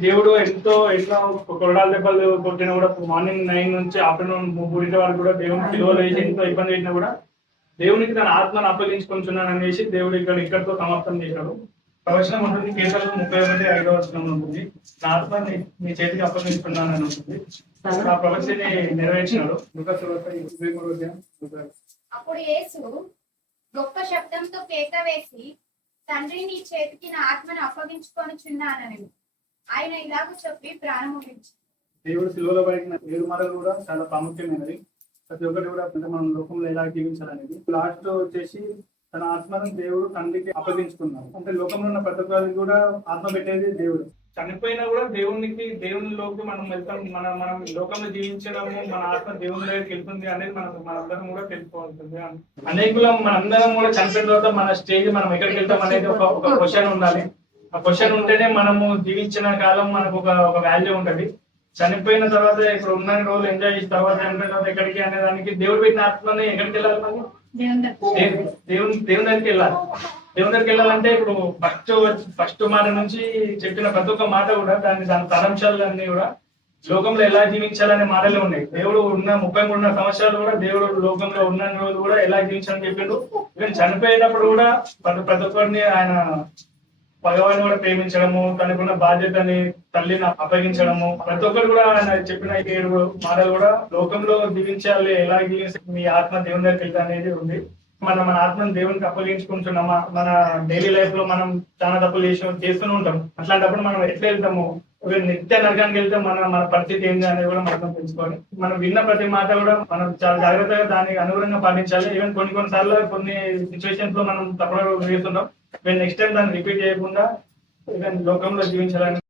దేవుడు ఎంతో ఎట్లా కొరడాల దెబ్బలు కొట్టినా కూడా మార్నింగ్ నైన్ నుంచి ఆఫ్టర్నూన్ మూడింటి వరకు కూడా దేవుని పిలువలు వేసి ఎంతో ఇబ్బంది పెట్టినా కూడా దేవునికి తన ఆత్మను అప్పగించుకుంటున్నాను అనేసి దేవుడు ఇక్కడ ఇక్కడితో సమాప్తం చేశాడు. ప్రవచనం ఉంటుంది కేసులు ముప్పై ఒకటి ఐదో వచనం ఉంటుంది. నా ఆత్మ నీ- నీ చేతికి అప్పగించుకున్నాను అని ఉంటుంది. ఆ ప్రవచని నెరవేర్చినాడు. అప్పుడు యేసు గొప్ప శబ్దంతో కేక వేసి తండ్రి నీ చేతికి నా ఆత్మను అప్పగించుకొనుచున్నానని ఆయన ఇలాగ చెప్పి ప్రారంభించారు దేవుడు సిలువలో పడిన ఏడు మరలు కూడా చాలా ప్రాముఖ్యమైనది ప్రతి ఒక్కటి కూడా అంటే మనం లోకంలో ఎలా జీవించాలనేది. లాస్ట్ వచ్చేసి తన ఆత్మను దేవుడు తండ్రికి అప్పగించుకున్నాడు. అంటే లోకంలో ఉన్న ప్రతి ఒక్కరికి కూడా ఆత్మ పెట్టేది దేవుడు. చనిపోయినా కూడా దేవునికి దేవునిలోకి మనం వెళ్తాం. మన మనం లోకంలో జీవించడము మన ఆత్మ దేవుని దగ్గరికి వెళ్తుంది అనేది మనం మనందరం కూడా తెలుసుకోవాల్సింది. అనేకులం మనందరం కూడా చనిపోయిన తర్వాత మన స్టేజ్ మనం ఎక్కడికి వెళ్తాం అనేది ఒక క్వశ్చన్ ఉండాలి. క్వశ్చన్ ఉంటేనే మనము జీవించిన కాలం మనకు ఒక ఒక వాల్యూ ఉంటది. చనిపోయిన తర్వాత ఇప్పుడు ఉన్న రోజులు ఎంజాయ్ చేసిన తర్వాత చనిపోయిన తర్వాత ఎక్కడికి అనే దానికి దేవుడు పెట్టిన ఆత్మని ఎక్కడికి వెళ్ళాలి మనం? దేవు- దేవుని దేవుని దగ్గరికి వెళ్ళాలి. దేవుని దగ్గరికి వెళ్ళాలంటే ఇప్పుడు ఫస్ట్ ఫస్ట్ మాట నుంచి చెప్పిన ప్రతి ఒక్క మాట కూడా దాని దాని తరంశాలన్నీ కూడా లోకంలో ఎలా జీవించాలనే మాటలే ఉన్నాయి. దేవుడు ఉన్న ముప్పై మూడున్నర సంవత్సరాలు కూడా దేవుడు లోకంలో ఉన్న రోజులు కూడా ఎలా జీవించాలని చెప్పిండు. ఈవెన్ చనిపోయేటప్పుడు కూడా ప్రతి ఒక్కరిని ఆయన భగవాన్ కూడా ప్రేమించడము తనకున్న బాధ్యతని తల్లిని అప్పగించడము. ప్రతి ఒక్కరు కూడా ఆయన చెప్పిన ఏడు మాటలు కూడా లోకంలో జీవించాలి ఎలా జీవించి మీ ఆత్మ దేవుని దగ్గరికి అనేది ఉంది. మనం మన ఆత్మను దేవునికి అప్పగించుకుంటున్నామా? మన డైలీ లైఫ్లో మనం చాలా తప్పులు చేసి చేస్తూనే ఉంటాం అట్లాంటప్పుడు మనం ఎట్లా వెళ్తాము? ఒక నిత్య నరకానికి వెళ్తే మన మన పరిస్థితి ఏంటి అనేది కూడా మనం తెలుసుకోవాలి మనం విన్న ప్రతి మాట కూడా మనం చాలా జాగ్రత్తగా దానికి అనుగుణంగా పాటించాలి. ఈవెన్ కొన్ని కొన్ని సార్లు కొన్ని సిచ్యువేషన్స్లో మనం తప్పకుండా వేస్తున్నాం మేము నెక్స్ట్ టైం దాన్ని రిపీట్ చేయకుండా లోకంలో జీవించాలని